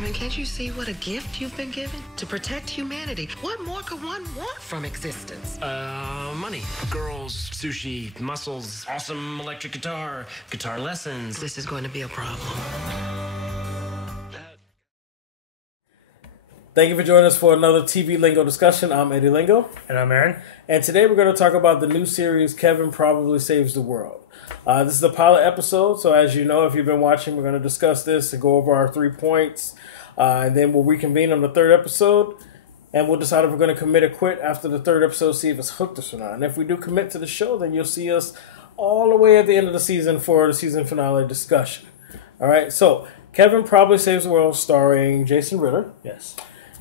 Kevin, can't you see what a gift you've been given? To protect humanity. What more could one want from existence? Money. Girls, sushi, muscles, awesome electric guitar, guitar lessons. This is going to be a problem. Thank you for joining us for another TV Lingo discussion. I'm Eddie Lingo. And I'm Aaron. And today we're going to talk about the new series, Kevin Probably Saves the World. This is the pilot episode, so as you know, if you've been watching, we're going to discuss this and go over our 3 points. And then we'll reconvene on the third episode, and we'll decide if we're going to commit or quit after the third episode, see if it's hooked us or not. And if we do commit to the show, then you'll see us all the way at the end of the season for the season finale discussion. All right, so Kevin Probably Saves the World, starring Jason Ritter.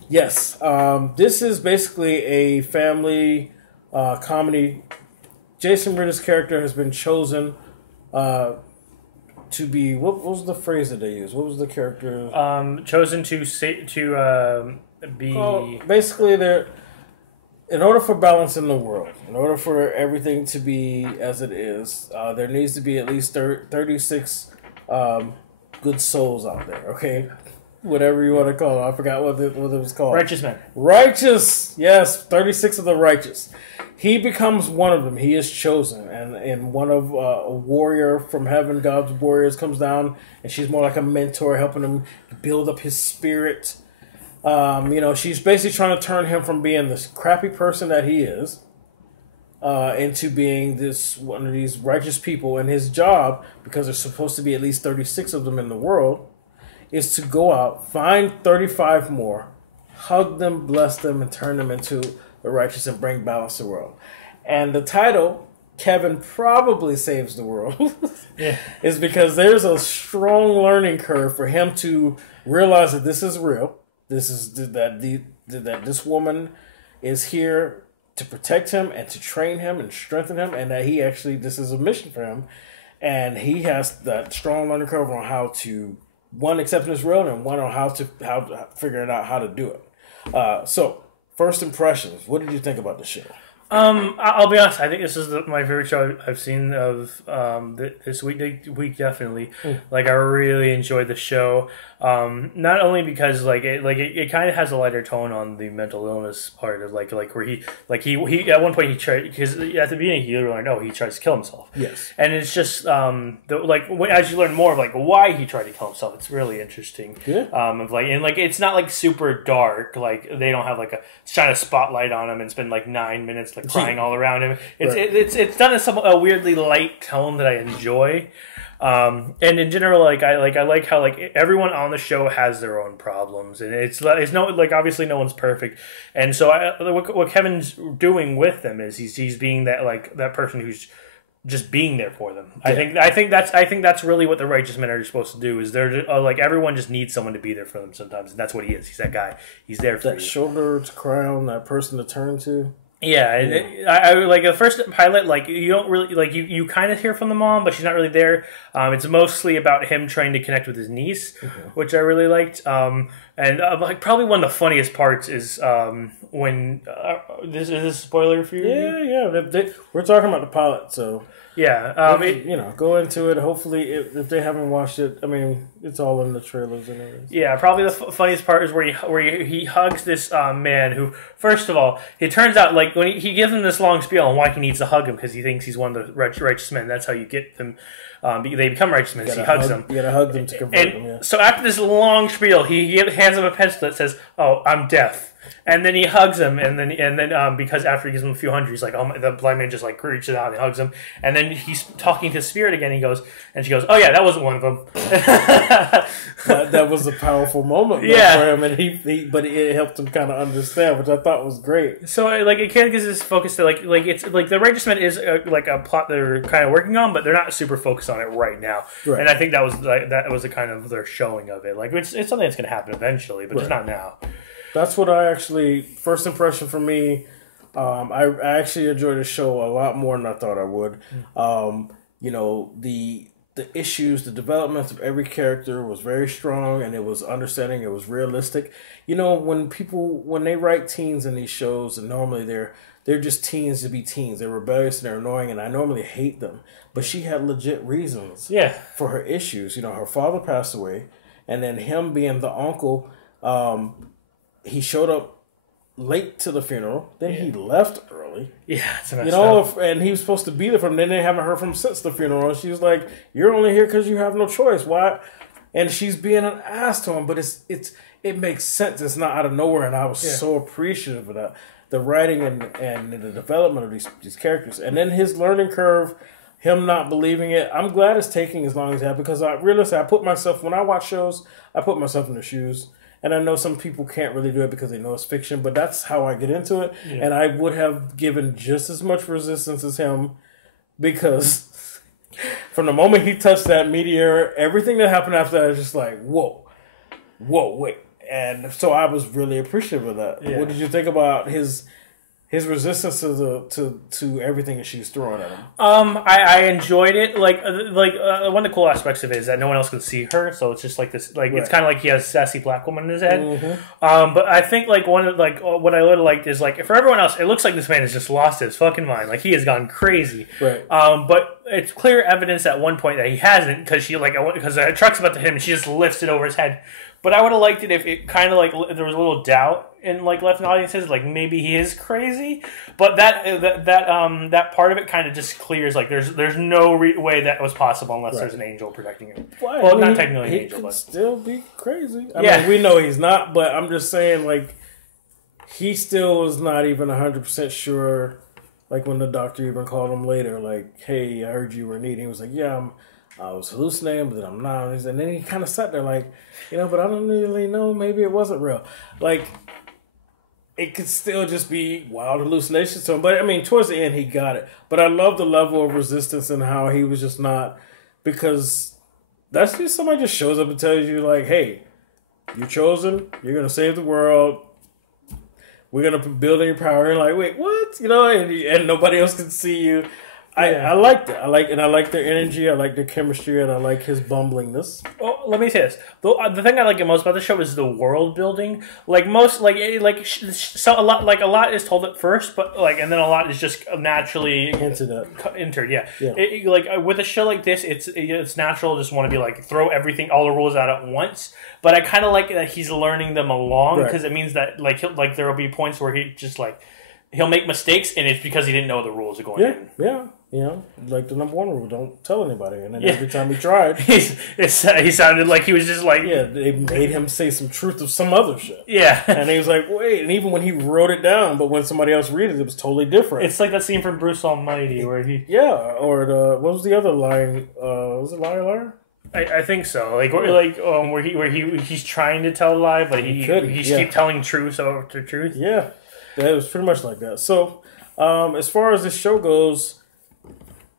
Yes, this is basically a family comedy. Jason Ritter's character has been chosen to be, what was the phrase that they used? What was the character? Chosen to be... Well, basically, in order for balance in the world, in order for everything to be as it is, there needs to be at least 36 good souls out there, okay? Whatever you want to call it. I forgot what it was called. Righteous men. Righteous! Yes, 36 of the righteous. He becomes one of them. He is chosen. And one of a warrior from heaven, God's warriors, comes down, and she's more like a mentor, helping him build up his spirit. She's basically trying to turn him from being this crappy person that he is into being one of these righteous people. And his job, because there's supposed to be at least 36 of them in the world, is to go out, find 35 more, hug them, bless them, and turn them into the righteous and bring balance to the world. And the title, Kevin Probably Saves the World, is because there's a strong learning curve for him to realize that this is real. This is that this woman is here to protect him and to train him and strengthen him, and that this is a mission for him. And he has that strong learning curve on how to, one, accepting this real, and one on how to figuring out how to do it. So, first impressions. What did you think about the show? I'll be honest. I think this is my favorite show I've seen of this week. Definitely, I really enjoyed the show. Not only because it kind of has a lighter tone on the mental illness part of where he at one point he tried, because at the beginning he literally he tries to kill himself. Yes, and it's just as you learn more of why he tried to kill himself, it's really interesting. Yeah. It's not super dark. They don't have shine a spotlight on him and spend 9 minutes crying all around him. It's done in a weirdly light tone that I enjoy. And in general, I like how everyone on the show has their own problems, and it's obviously no one's perfect, and so what Kevin's doing with them is he's being that person who's just being there for them. Yeah. I think that's really what the righteous men are supposed to do. Is they're everyone just needs someone to be there for them sometimes, and that's what he is. He's that guy. He's there for that shoulder to cry on, that person to turn to. Yeah, and I the first pilot, you don't really you kind of hear from the mom, but she's not really there. It's mostly about him trying to connect with his niece, which I really liked. And probably one of the funniest parts is when this is a spoiler for you. Yeah. We're talking about the pilot, so yeah. Go into it. Hopefully, if they haven't watched it, it's all in the trailers and everything. Yeah, probably the funniest part is where he hugs this man who, first of all, it turns out when he gives him this long spiel on why he needs to hug him, because he thinks he's one of the righteous men. That's how you get them. They become righteous men. So he hugs them. You gotta hug them to convert them. Yeah. So after this long spiel, he hands him a pencil that says, "Oh, I'm deaf." And then he hugs him, and then because after he gives him a few hundred, he's like, "Oh," the blind man just reaches out and hugs him, and then he's talking to Spirit again. She goes, "Oh yeah, that wasn't one of them." that was a powerful moment for him, and but it helped him kind of understand, which I thought was great. So it kind of gives this focus to it's the Righteous Men is a plot they're kind of working on, but they're not super focused on it right now. Right. And I think that was the kind of their showing of it. It's something that's going to happen eventually, but just not now. That's what first impression for me, I actually enjoyed the show a lot more than I thought I would. The issues, the developments of every character was very strong, and it was understanding, it was realistic. When they write teens in these shows, and normally they're just teens to be teens. They're rebellious and they're annoying, and I normally hate them. But she had legit reasons for her issues. Her father passed away, and then him being the uncle, he showed up late to the funeral. Then he left early. Yeah, it's messed up. And he was supposed to be there from. Then they haven't heard from since the funeral. And she was like, "You're only here because you have no choice. Why?" And she's being an ass to him, but it makes sense. It's not out of nowhere, and I was so appreciative of that. The writing and the development of these characters, and then his learning curve, him not believing it. I'm glad it's taking as long as that because I put myself when I watch shows, I put myself in their shoes. And I know some people can't really do it because they know it's fiction, but that's how I get into it. Yeah. And I would have given just as much resistance as him because from the moment he touched that meteor, everything that happened after that is just like, whoa, wait. And so I was really appreciative of that. Yeah. What did you think about his resistance to everything that she's throwing at him? I enjoyed it. Like one of the cool aspects of it is that no one else can see her, so it's just like this. Like it's kind of like he has a sassy black woman in his head. Mm-hmm. But I think like what I really liked is like for everyone else, it looks like this man has just lost his fucking mind. Like he has gone crazy. Right. But it's clear evidence at one point that he hasn't because a truck's about to hit him and she just lifts it over his head. But I would have liked it if it kind of like there was a little doubt in like left in audiences, like maybe he is crazy. But that part of it kind of just clears. Like there's no way that was possible unless there's an angel protecting him. Well, not technically an angel, but still be crazy. I mean, we know he's not, but I'm just saying like he still was not even 100% sure. Like when the doctor even called him later, like, "Hey, I heard you were needing." He was like, "Yeah, I was hallucinating, but then I'm not." And then he kind of sat there like, but I don't really know. Maybe it wasn't real. Like, it could still just be wild hallucinations to him. But, I mean, towards the end, he got it. But I love the level of resistance and how he was just not... Because that's just somebody just shows up and tells you, like, hey, you're chosen. You're going to save the world. We're going to build your power. And like, wait, what? And nobody else can see you. I liked it. I like their energy. I like their chemistry, and I like his bumblingness. Well, let me say this: the thing I like most about the show is the world building. Like most, so a lot is told at first, but and then a lot is just naturally entered. Yeah. With a show like this, it's natural to just want to be like throw everything, all the rules out at once. But I kind of like that he's learning them along because it means that there will be points where he just he'll make mistakes, and it's because he didn't know the rules are going in. Yeah. Like the number one rule, don't tell anybody. And then every time he tried... he sounded like he was just like... Yeah, they made him say some truth of some other shit. Yeah. And he was like, wait, and even when he wrote it down, but when somebody else read it, it was totally different. It's like that scene from Bruce Almighty where he... Yeah, or what was the other line? Was it Liar? I think so. Where he's trying to tell a lie, but he keep telling truth over truth. Yeah. It was pretty much like that. So, as far as the show goes...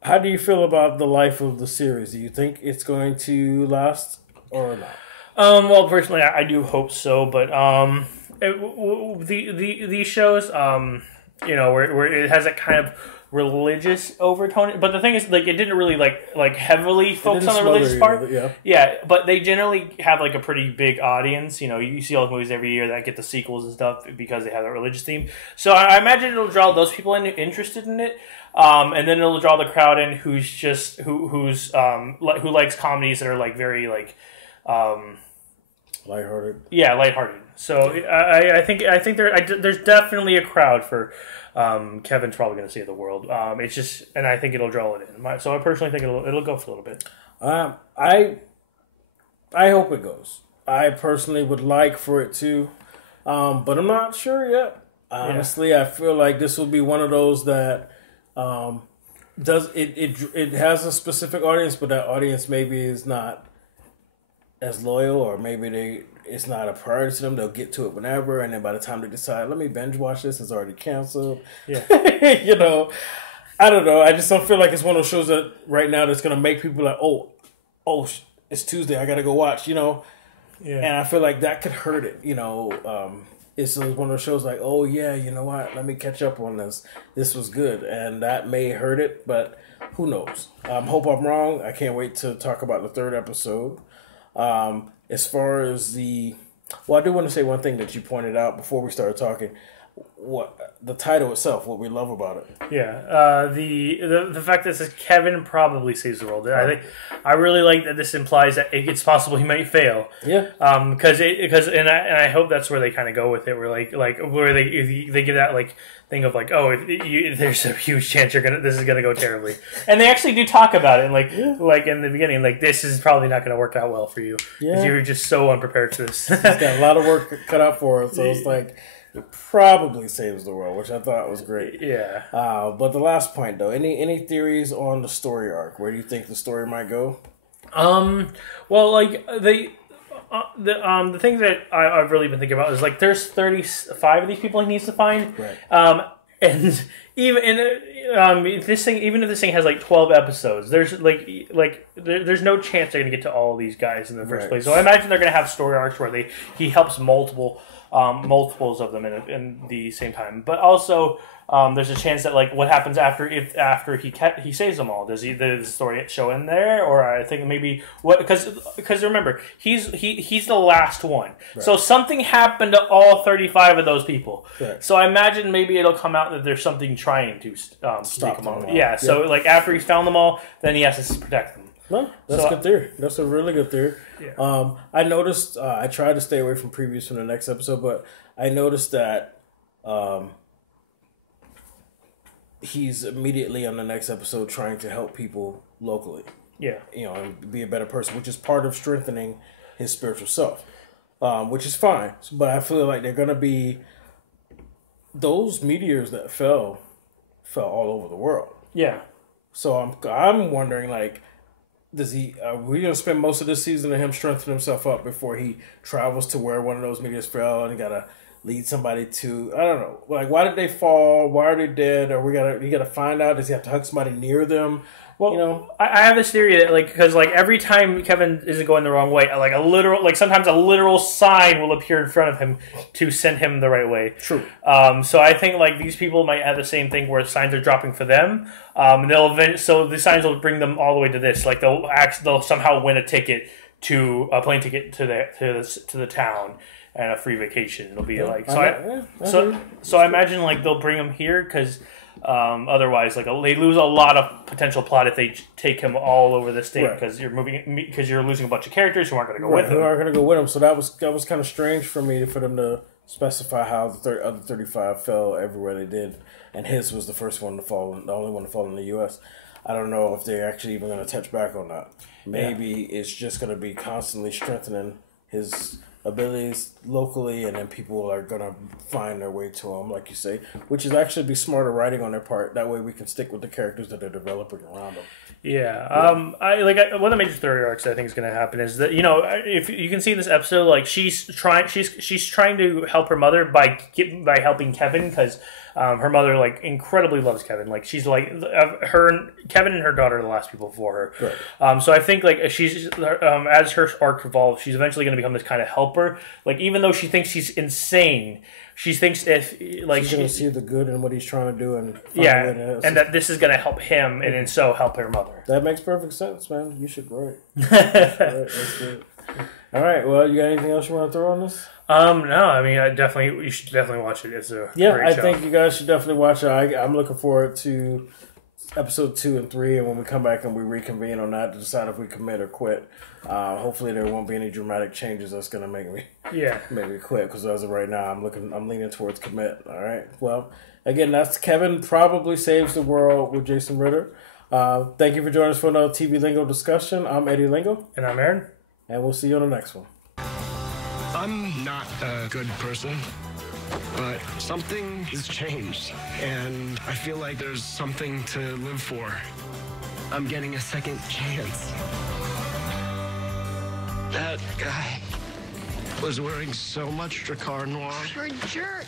How do you feel about the life of the series? Do you think it's going to last or not? Well, personally, I do hope so. But these shows, where it has that kind of religious overtone. But the thing is, it didn't really heavily focus on the religious part. Yeah, but they generally have a pretty big audience. You see all the movies every year that get the sequels and stuff because they have a religious theme. So I imagine it'll draw those people interested in it. And then it'll draw the crowd in who likes comedies that are very lighthearted. Yeah, lighthearted. So I think there's definitely a crowd for Kevin's probably going to save the world. It's just, and I think it'll draw it in. So I personally think it'll go for a little bit. I hope it goes. I personally would like for it to, but I'm not sure yet. Honestly, I feel like this will be one of those that. It has a specific audience, but that audience maybe is not as loyal, or maybe it's not a priority to them. They'll get to it whenever, and then by the time they decide, let me binge watch this, it's already canceled. Yeah, I don't know. I just don't feel like it's one of those shows that right now that's gonna make people like, oh, it's Tuesday, I gotta go watch. Yeah, and I feel like that could hurt it. It's one of those shows like, oh yeah, you know what? Let me catch up on this. This was good, and that may hurt it, but who knows? Hope I'm wrong. I can't wait to talk about the third episode. As far as I do want to say one thing that you pointed out before we started talking. what the title itself, what we love about it. Yeah, the fact that this Kevin probably saves the world. I really like that this implies that it's possible he might fail. Yeah. Because I hope that's where they kind of go with it. Where where they give that like thing of like, oh, there's a huge chance this is gonna go terribly, and they actually do talk about it. And like in the beginning, like this is probably not gonna work out well for you because you're just so unprepared for this. He's got a lot of work cut out for him, so it's like. It probably saves the world, which I thought was great. Yeah. But the last point, though, any theories on the story arc? Where do you think the story might go? Well, like the thing that I've really been thinking about is like there's 35 of these people he needs to find. Right. And if this thing has like 12 episodes, there's there's no chance they're gonna get to all of these guys in the first place. So I imagine they're gonna have story arcs where he helps multiples of them in the same time. But also, there's a chance that like what happens after he saves them all. Does the story show in there, or I think maybe because remember he's the last one, so something happened to all 35 of those people. Right. So I imagine maybe it'll come out that there's something trying to stop them all. Yeah. So like after he's found them all, then he has to protect them. Well, that's a good theory. That's a really good theory. Yeah. I noticed, I tried to stay away from previews from the next episode, but I noticed that he's immediately on the next episode trying to help people locally. Yeah. And be a better person, which is part of strengthening his spiritual self, which is fine. But I feel like they're going to be those meteors that fell all over the world. Yeah. So I'm wondering, like, are we going to spend most of this season of him strengthening himself up before he travels to where one of those meteors fell and he got to lead somebody to, I don't know, like, why did they fall? Why are they dead? Or you got to find out, does he have to hug somebody near them? Well, I have this theory that because every time Kevin isn't going the wrong way, sometimes a literal sign will appear in front of him to send him the right way. True. So I think these people might have the same thing where signs are dropping for them. So the signs will bring them all the way to this. Like they'll somehow win a plane ticket to the town and a free vacation. It'll be so I imagine they'll bring him here because. Otherwise, they lose a lot of potential plot if they take him all over the state because you're losing a bunch of characters who aren't going to go with him. Who aren't going to go with him? So that was kind of strange for me for them to specify how the other 35 fell everywhere they did, and his was the first one to fall, the only one to fall in the U.S. I don't know if they're actually even going to touch back on that. Maybe it's just going to be constantly strengthening his abilities locally, and then people are gonna find their way to him, like you say, which is actually be smarter writing on their part. That way we can stick with the characters that they're developing around them. One of the major story arcs I think is going to happen is that if you can see in this episode, she's trying to help her mother by helping Kevin because her mother incredibly loves Kevin. Kevin and her daughter are the last people for her. Right. So I think she's as her arc evolves, she's eventually going to become this kind of helper. Even though she thinks she's insane. She thinks if she's going to see the good in what he's trying to do, and and that this is going to help him, and so help her mother. That makes perfect sense, man. You should write. That's good. All right. Well, you got anything else you want to throw on this? No. I mean, you should definitely watch it. It's a great show. Think you guys should definitely watch it. I'm looking forward to episode 2 and 3, and when we come back and we reconvene on that to decide if we commit or quit. Hopefully there won't be any dramatic changes that's going to make me quit, because as of right now I'm leaning towards commit. All right, well, again, that's Kevin Probably Saves the World with Jason Ritter. Thank you for joining us for another TV Lingo discussion. I'm Eddie Lingo, and I'm Aaron, and we'll see you on the next one. I'm not a good person, but something has changed, and I feel like there's something to live for. I'm getting a second chance. That guy was wearing so much Dracar Noir. You're a jerk.